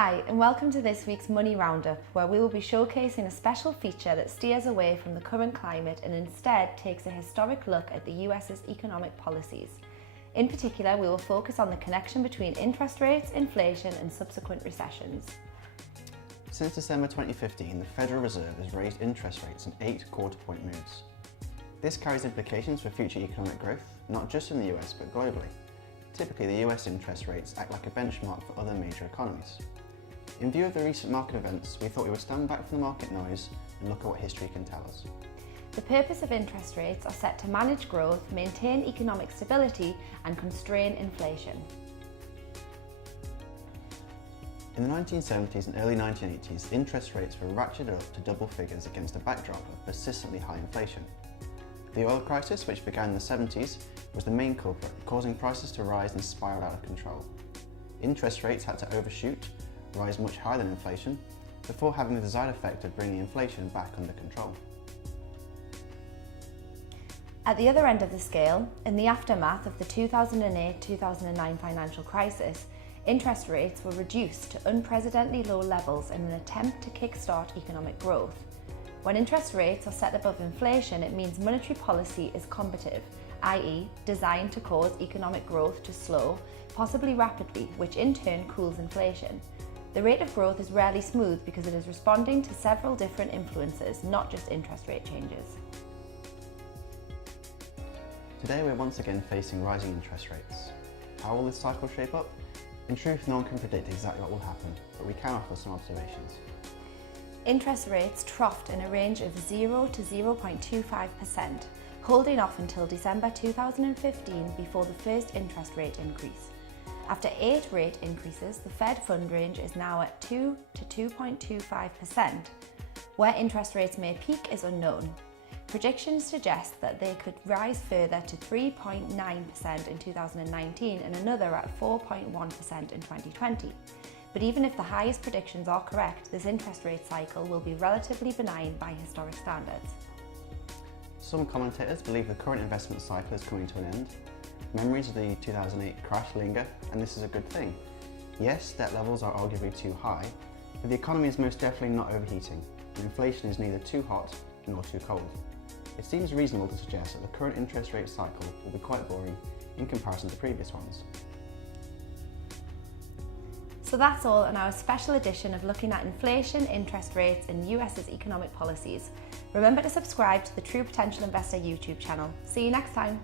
Hi, and welcome to this week's Money Roundup, where we will be showcasing a special feature that steers away from the current climate and instead takes a historic look at the US's economic policies. In particular, we will focus on the connection between interest rates, inflation, and subsequent recessions. Since December 2015, the Federal Reserve has raised interest rates in 8 quarter-point moves. This carries implications for future economic growth, not just in the US but globally. Typically, the US interest rates act like a benchmark for other major economies. In view of the recent market events, we thought we would stand back from the market noise and look at what history can tell us. The purpose of interest rates are set to manage growth, maintain economic stability, and constrain inflation. In the 1970s and early 1980s, interest rates were ratcheted up to double figures against a backdrop of persistently high inflation. The oil crisis, which began in the 70s, was the main culprit, causing prices to rise and spiral out of control. Interest rates had to overshoot, rise much higher than inflation, before having the desired effect of bringing inflation back under control. At the other end of the scale, in the aftermath of the 2008-2009 financial crisis, interest rates were reduced to unprecedentedly low levels in an attempt to kickstart economic growth. When interest rates are set above inflation, it means monetary policy is combative, i.e., designed to cause economic growth to slow, possibly rapidly, which in turn cools inflation. The rate of growth is rarely smooth because it is responding to several different influences, not just interest rate changes. Today we're once again facing rising interest rates. How will this cycle shape up? In truth, no one can predict exactly what will happen, but we can offer some observations. Interest rates troughed in a range of 0 to 0.25%, holding off until December 2015 before the first interest rate increase. After 8 rate increases, the Fed fund range is now at 2 to 2.25%. Where interest rates may peak is unknown. Projections suggest that they could rise further to 3.9% in 2019 and another at 4.1% in 2020. But even if the highest predictions are correct, this interest rate cycle will be relatively benign by historic standards. Some commentators believe the current investment cycle is coming to an end. Memories of the 2008 crash linger, and this is a good thing. Yes, debt levels are arguably too high, but the economy is most definitely not overheating, and inflation is neither too hot nor too cold. It seems reasonable to suggest that the current interest rate cycle will be quite boring in comparison to previous ones. So that's all on our special edition of looking at inflation, interest rates, and the US's economic policies. Remember to subscribe to the True Potential Investor YouTube channel. See you next time.